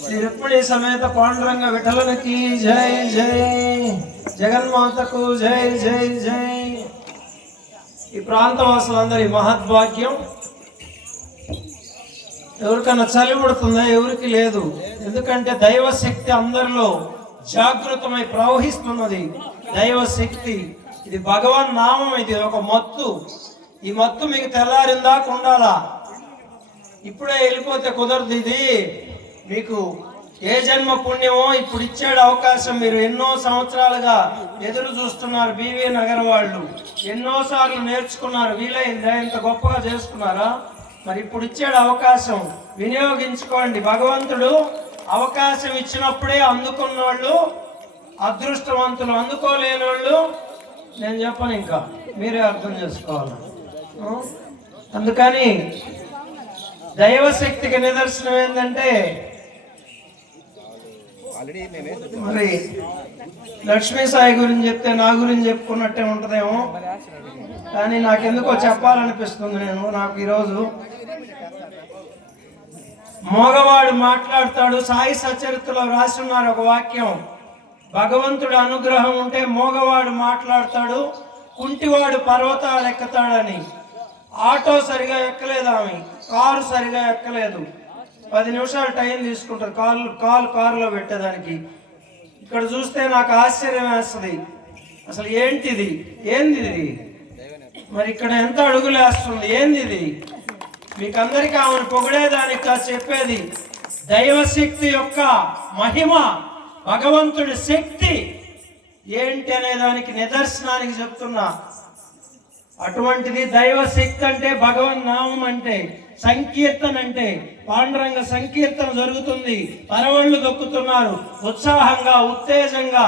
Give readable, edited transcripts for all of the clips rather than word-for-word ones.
శ్రీ రుక్మిణి సమేత పాండురంగ విఠలనికి జై జై, జగన్మాతకు జై జై జై. ఈ ప్రాంతవాసులందరి మహద్భాగ్యం. ఎవరికన్నా చలి పడుతుందా? ఎవరికి లేదు. ఎందుకంటే దైవశక్తి అందరిలో జాగృతమై ప్రవహిస్తున్నది. దైవశక్తి ఇది భగవన్ నామం. ఇది ఒక మత్తు. ఈ మత్తు మీకు తెల్లారిందాక ఉండాలా. ఇప్పుడే వెళ్ళిపోతే కుదరదు. ఇది మీకు ఏ జన్మ పుణ్యమో ఇప్పుడు ఇచ్చాడు అవకాశం. మీరు ఎన్నో సంవత్సరాలుగా ఎదురు చూస్తున్నారు. బీవీ నగర్ వాళ్ళు ఎన్నోసార్లు నేర్చుకున్నారు. వీలైందా? ఇంత గొప్పగా చేసుకున్నారా? మరి ఇప్పుడు ఇచ్చాడు అవకాశం, వినియోగించుకోండి. భగవంతుడు అవకాశం ఇచ్చినప్పుడే అందుకున్న వాళ్ళు అదృష్టవంతులు, అందుకోలేని వాళ్ళు నేను చెప్పను, ఇంకా మీరే అర్థం చేసుకోవాలి. అందుకని దైవశక్తికి నిదర్శనం ఏంటంటే, మరి లక్ష్మీ సాయి గురించి చెప్తే నా గురించి చెప్పుకున్నట్టే ఉంటుందేమో, కానీ నాకెందుకో చెప్పాలనిపిస్తుంది. నాకు ఈరోజు మోగవాడు మాట్లాడతాడు. సాయి సచరిత్రలో రాసి ఉన్నారు ఒక వాక్యం. భగవంతుడు అనుగ్రహం ఉంటే మోగవాడు మాట్లాడతాడు, కుంటివాడు పర్వతాలు ఎక్కుతాడని. ఆటో సరిగా ఎక్కలేదు ఆమె, కారు సరిగా ఎక్కలేదు. 10 నిమిషాలు టైం తీసుకుంటారు కారులో పెట్టేదానికి. ఇక్కడ చూస్తే నాకు ఆశ్చర్యం వేస్తుంది. అసలు ఏంటిది? ఏంది ఇది? మరి ఇక్కడ ఎంత అడుగులు వేస్తుంది? ఏంది ఇది? మీకు అందరికీ ఆమెను పొగిడేదానికి చెప్పేది. దైవశక్తి యొక్క మహిమ, భగవంతుడి శక్తి ఏంటి అనే దానికి నిదర్శనానికి చెప్తున్నా. అటువంటిది దైవశక్తి అంటే, భగవన్ నామం అంటే, సంకీర్తన అంటే. పాండురంగ సంకీర్తన జరుగుతుంది. పరవళ్ళు దొక్కుతున్నారు ఉత్సాహంగా, ఉత్తేజంగా.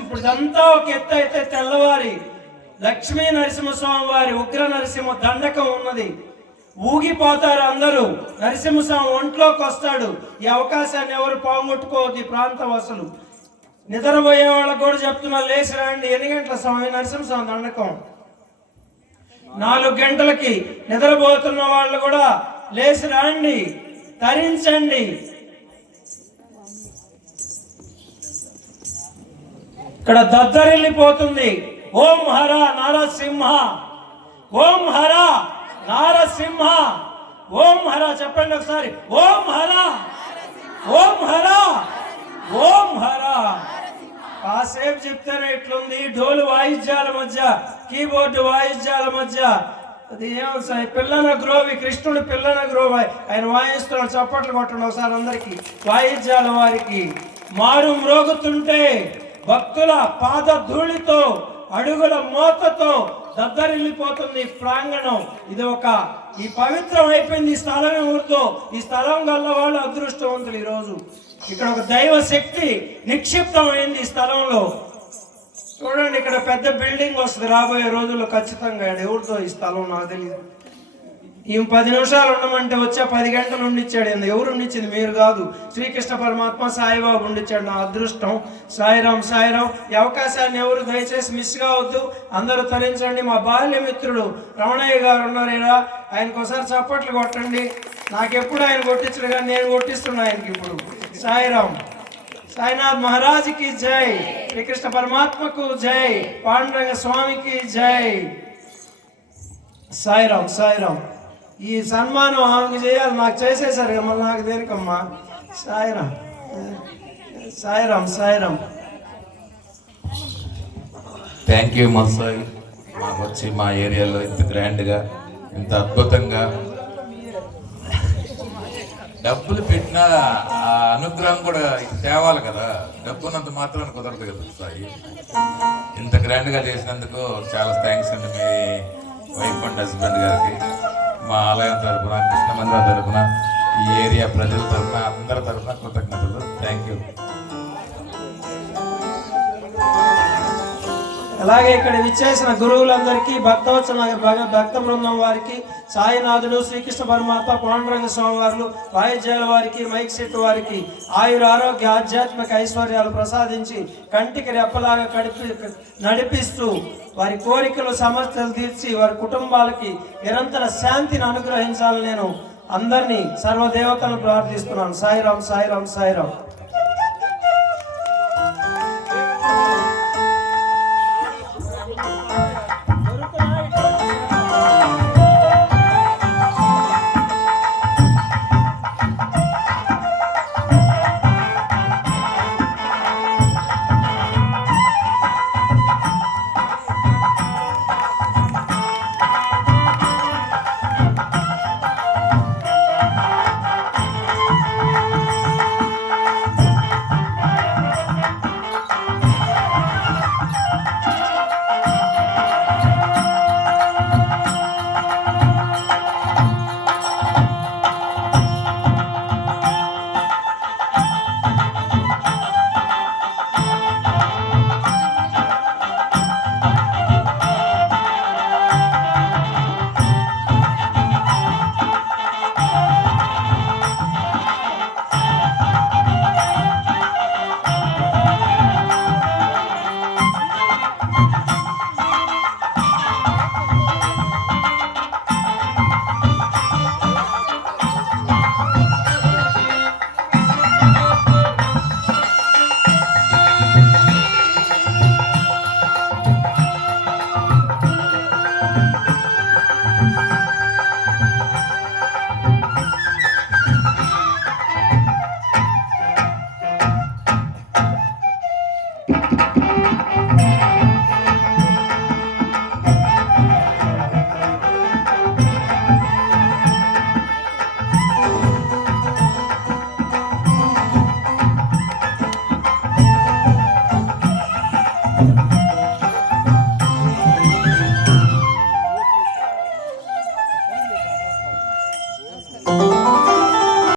ఇప్పుడు ఇదంతా ఒక ఎత్తు అయితే తెల్లవారి లక్ష్మీ నరసింహస్వామి వారి ఉగ్ర నరసింహ దండకం ఉన్నది. ఊగిపోతారు అందరూ. నరసింహస్వామి ఒంట్లోకి వస్తాడు. ఈ అవకాశాన్ని ఎవరు పోగొట్టుకోవద్దు. ఈ ప్రాంతవాసులు నిద్రపోయే వాళ్ళకు కూడా చెప్తున్నా, లేచి రండి. 8 గంటల స్వామి నరసింహస్వామి దండకం. 4 గంటలకి నిద్రపోతున్న వాళ్ళు కూడా లేచి రండి, తరించండి. ఇక్కడ దద్దరిల్లిపోతుంది. ఓం హర నారసింహ, ఓం హర నారసింహ, ఓం హర. చెప్పండి ఒకసారి. ఓం హర, ఓం హర, ఓం హర. కాసేపు చెప్తేనే ఇట్లుంది. డోలు వాయిద్యాల మధ్య, కీబోర్డు వాయిద్యాల మధ్య. అది ఏమో సాయి పిల్లన గ్రోవి, కృష్ణుడు పిల్లన గ్రోవి ఆయన వాయిస్తున్నాడు. చప్పట్లు కొట్టండి ఒకసారి అందరికి. వాయిద్యాల వారికి మారు మ్రోగుతుంటే భక్తుల పాద ధూళితో, అడుగుల మోతతో దద్దరిల్లిపోతుంది ప్రాంగణం. ఇది ఈ పవిత్రం అయిపోయింది. ఈ స్థలం ఎవరితో? ఈ స్థలం గల్ల వాళ్ళు అదృష్టవంతులు. ఈరోజు ఇక్కడ ఒక దైవ శక్తి నిక్షిప్తమైంది ఈ స్థలంలో. చూడండి, ఇక్కడ పెద్ద బిల్డింగ్ వస్తుంది రాబోయే రోజుల్లో ఖచ్చితంగా. ఎవరితో ఈ స్థలం నాకు తెలియదు. ఈ 10 నిమిషాలు ఉండమంటే వచ్చే 10 గంటలు ఉండిచ్చాడు. ఎవరు ఉండిచ్చింది? మీరు కాదు, శ్రీకృష్ణ పరమాత్మ సాయిబాబు ఉండిచ్చాడు. నా అదృష్టం. సాయిరాం సాయిరాం. ఈ అవకాశాన్ని ఎవరు దయచేసి మిస్ కావద్దు. అందరూ తరించండి. మా బాల్య మిత్రుడు రమణయ్య గారు ఉన్నారు ఇక్కడ. ఆయనకు ఒకసారి చప్పట్లు కొట్టండి. నాకెప్పుడు ఆయన కొట్టించడు, కానీ నేను కొట్టిస్తున్నా ఆయనకి ఇప్పుడు. సాయిరాం. సాయినాథ్ మహారాజ్కి జై, శ్రీకృష్ణ పరమాత్మకు జై, పాండురంగ స్వామికి జై. సాయిరాం సాయిరాం. ఈ సన్మానం ఆమెకి చేయాలి. నాకు చేసేసారు కదా, మళ్ళీ నాకు దేనికమ్మా. సాయిరాం సాయిరాం సాయిరాం. థ్యాంక్ యూ మన్సాయి. మాకు వచ్చి మా ఏరియాలో ఇంత గ్రాండ్గా, ఇంత అద్భుతంగా డబ్బులు పెట్టినా ఆ అనుగ్రహం కూడా తేవాలి కదా. డబ్బునంత మాత్రం కుదరదు కదా సాయి. ఇంత గ్రాండ్గా చేసినందుకు చాలా థ్యాంక్స్ అండి. మీ వైఫ్ అండ్ హస్బెండ్ గారికి, మా ఆలయం తరఫున, కృష్ణ మందిరం తరఫున, ఈ ఏరియా ప్రజల తరఫున, అందరి తరఫున కృతజ్ఞతలు. Thank you. అలాగే ఇక్కడ విచ్చేసిన గురువులందరికీ, భక్త బృందం వారికి, సాయినాథుడు, శ్రీకృష్ణ పరమాత్మ, పాండురంగ స్వామి వారు, వాయిద్యాల వారికి, మైక్ సెట్ వారికి ఆయుర ఆరోగ్య ఆధ్యాత్మిక ఐశ్వర్యాలు ప్రసాదించి కంటికి రెప్పలాగా నడిపిస్తూ వారి కోరికలు సమస్యలు తీర్చి వారి కుటుంబాలకి నిరంతర శాంతిని అనుగ్రహించాలని నేను అందరినీ సర్వదేవతలను ప్రార్థిస్తున్నాను. సాయిరాం సాయిరాం సాయిరాం.